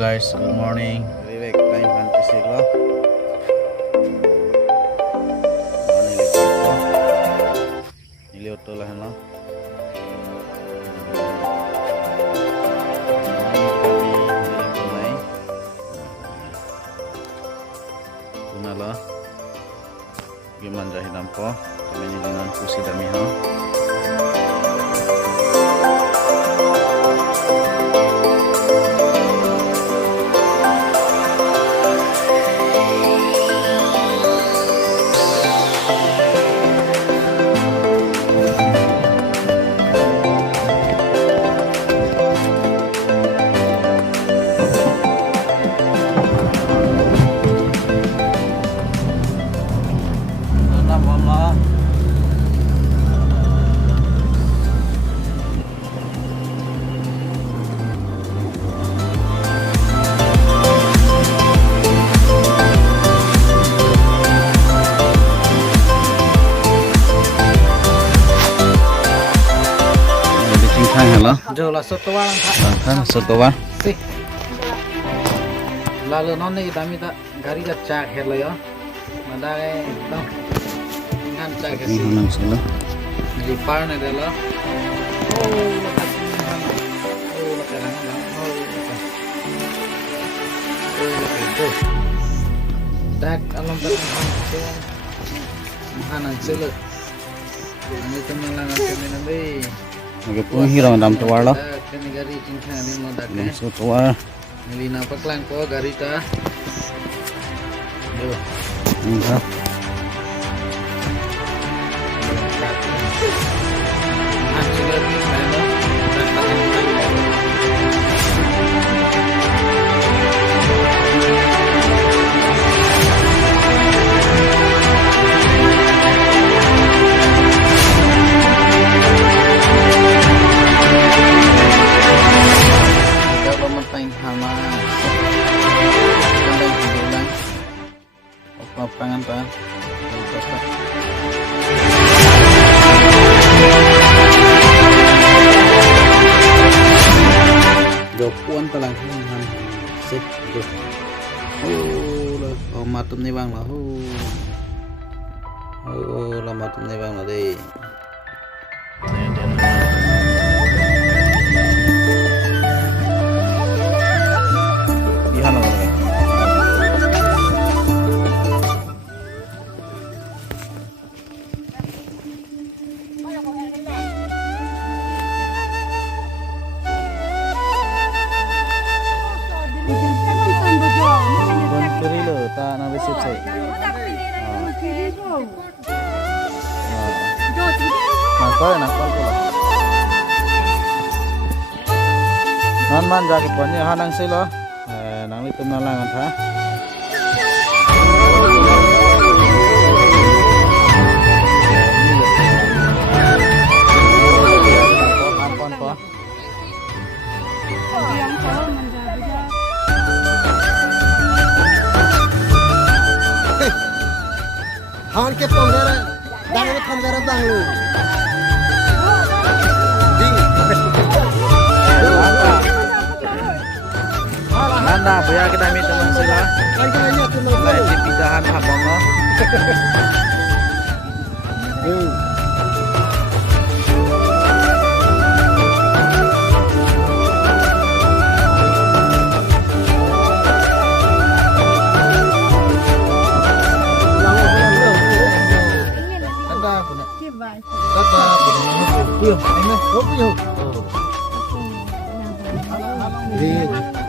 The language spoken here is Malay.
guys, good morning. Vivek, lain pantis ko. Niliot to lah no. Tunala. Gimana jahitan po? Kami ni dengan kursi dami ha. Halo. Jola sotowa Kan sotowa. sih. Lalu nonne kami tak gari tak cak hello ya. Madai dong. Kan cak Ini sih. hanang sila. Di par ne dela. Oh, lekas. Oh. Tak alam tak hanan sila. Ini teman langan teman nanti. Oke, pun hirang dalam tuar lah. Kini gari cincang ni mau dak. Dalam sotowa. Nilina paklang ko gari ta. Yo. Enggak. Pangan pa. Jokuan talang han sip jo. Oh matum ni bang lah. Oh la matum ni bang lah deh. Ihan lah. Beri lo, tak nak resep saya. Nak kau lah. Nan man jaga punya hanang sila. Nang itu malangan ha. Ampun pa. Hawan ke ponggara, dangu ponggara dangu. Anda, biar kita minta teman sila. Lain di pindahan habang no. Iya.